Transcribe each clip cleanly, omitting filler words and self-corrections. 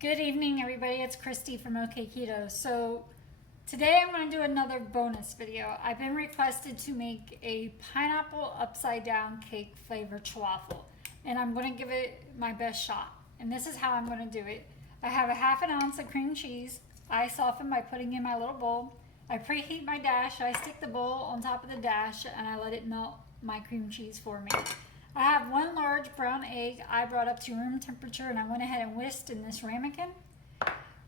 Good evening, everybody. It's Christy from Okketoh. So today I'm going to do another bonus video. I've been requested to make a pineapple upside down cake flavored chaffle, and I'm going to give it my best shot. And this is how I'm going to do it. I have a half an ounce of cream cheese. I soften by putting in my little bowl. I preheat my dash. I stick the bowl on top of the dash and I let it melt my cream cheese for me. I have one large brown egg I brought up to room temperature, and I went ahead and whisked in this ramekin.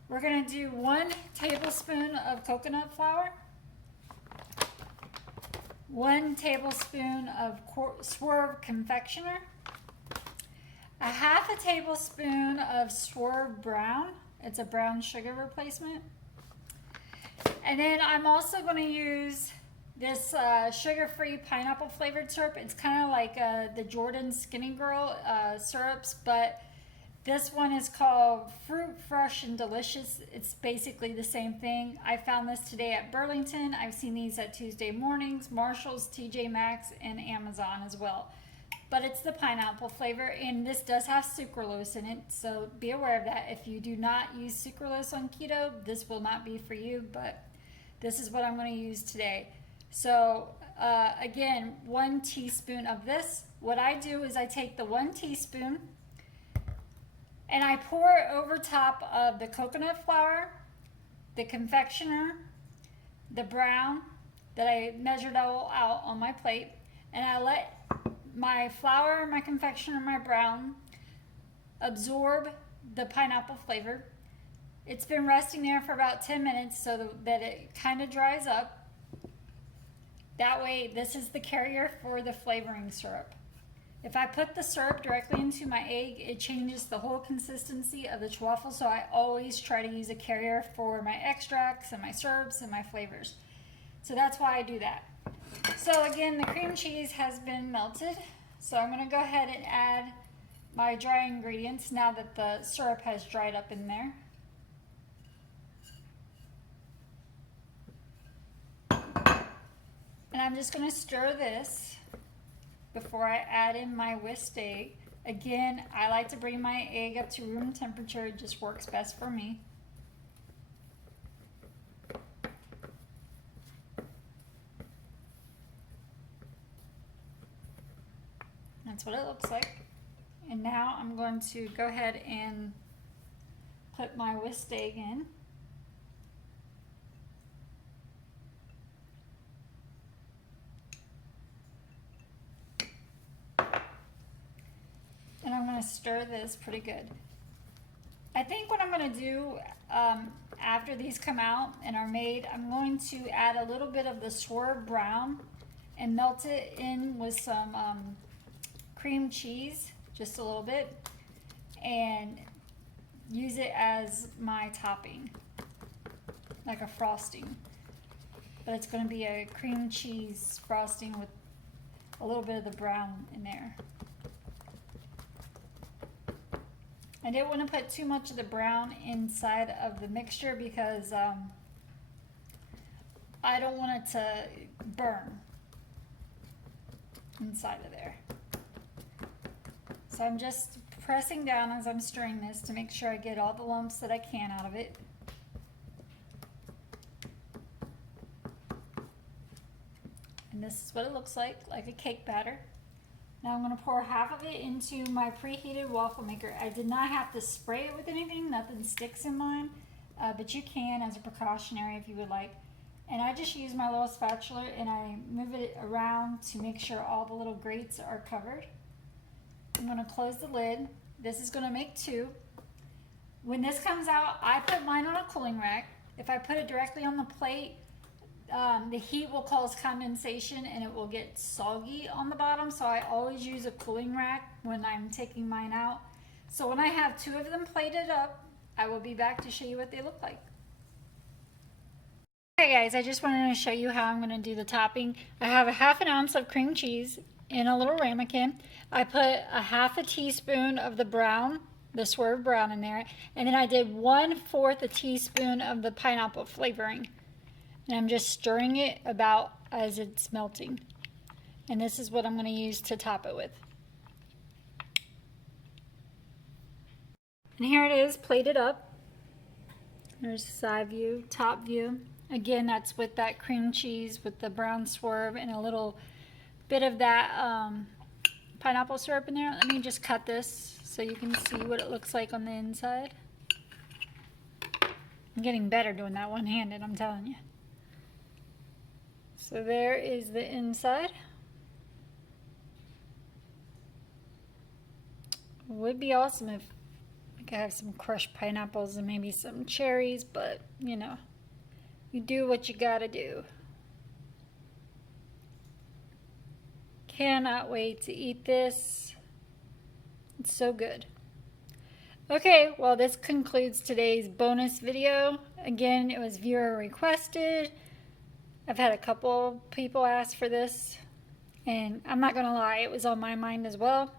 We're going to do 1 tablespoon of coconut flour, 1 tablespoon of Swerve confectioner, a half a tablespoon of Swerve brown. It's a brown sugar replacement. And then I'm also going to use this sugar-free pineapple flavored syrup. It's kind of like the Jordan Skinny Girl syrups, but this one is called Fruit Fresh and Delicious. It's basically the same thing. I found this today at Burlington. I've seen these at Tuesday Mornings, Marshall's, TJ Maxx, and Amazon as well. But it's the pineapple flavor, and this does have sucralose in it, so be aware of that. If you do not use sucralose on keto, this will not be for you, but this is what I'm going to use today. So again, 1 teaspoon of this. What I do is I take the 1 teaspoon and I pour it over top of the coconut flour, the confectioner, the brown that I measured all out on my plate, and I let my flour, my confectioner, my brown absorb the pineapple flavor. It's been resting there for about 10 minutes so that it kind of dries up. That way, this is the carrier for the flavoring syrup. If I put the syrup directly into my egg, it changes the whole consistency of the chaffle, so I always try to use a carrier for my extracts and my syrups and my flavors. So that's why I do that. So again, the cream cheese has been melted, so I'm going to go ahead and add my dry ingredients now that the syrup has dried up in there. And I'm just going to stir this before I add in my whisked egg. Again, I like to bring my egg up to room temperature. It just works best for me. That's what it looks like. And now I'm going to go ahead and put my whisked egg in. And I'm going to stir this pretty good. I think what I'm going to do after these come out and are made, I'm going to add a little bit of the Swerve brown and melt it in with some cream cheese, just a little bit, and use it as my topping, like a frosting. But it's going to be a cream cheese frosting with a little bit of the brown in there. I didn't want to put too much of the brown inside of the mixture because I don't want it to burn inside of there. So I'm just pressing down as I'm stirring this to make sure I get all the lumps that I can out of it. And this is what it looks like a cake batter. Now I'm going to pour half of it into my preheated waffle maker. I did not have to spray it with anything, nothing sticks in mine, but you can as a precautionary if you would like. And I just use my little spatula and I move it around to make sure all the little grates are covered. I'm going to close the lid. This is going to make 2. When this comes out, I put mine on a cooling rack. If I put it directly on the plate, the heat will cause condensation and it will get soggy on the bottom, so I always use a cooling rack when I'm taking mine out. So when I have 2 of them plated up, I will be back to show you what they look like. Okay guys, I just wanted to show you how I'm going to do the topping. I have a half an ounce of cream cheese in a little ramekin. I put a half a teaspoon of the brown, the Swerve brown in there, and then I did 1/4 a teaspoon of the pineapple flavoring. And I'm just stirring it about as it's melting. And this is what I'm going to use to top it with. And here it is, plated up. There's side view, top view. Again, that's with that cream cheese with the brown swerve and a little bit of that pineapple syrup in there. Let me just cut this so you can see what it looks like on the inside. I'm getting better doing that one-handed, I'm telling you. So there is the inside. Would be awesome if I could have some crushed pineapples and maybe some cherries, but you know, you do what you gotta do. Cannot wait to eat this. It's so good. Okay, well, this concludes today's bonus video. Again, it was viewer requested. I've had a couple people ask for this, and I'm not gonna lie, it was on my mind as well.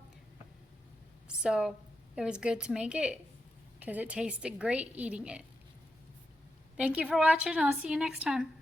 So it was good to make it because it tasted great eating it. Thank you for watching. I'll see you next time.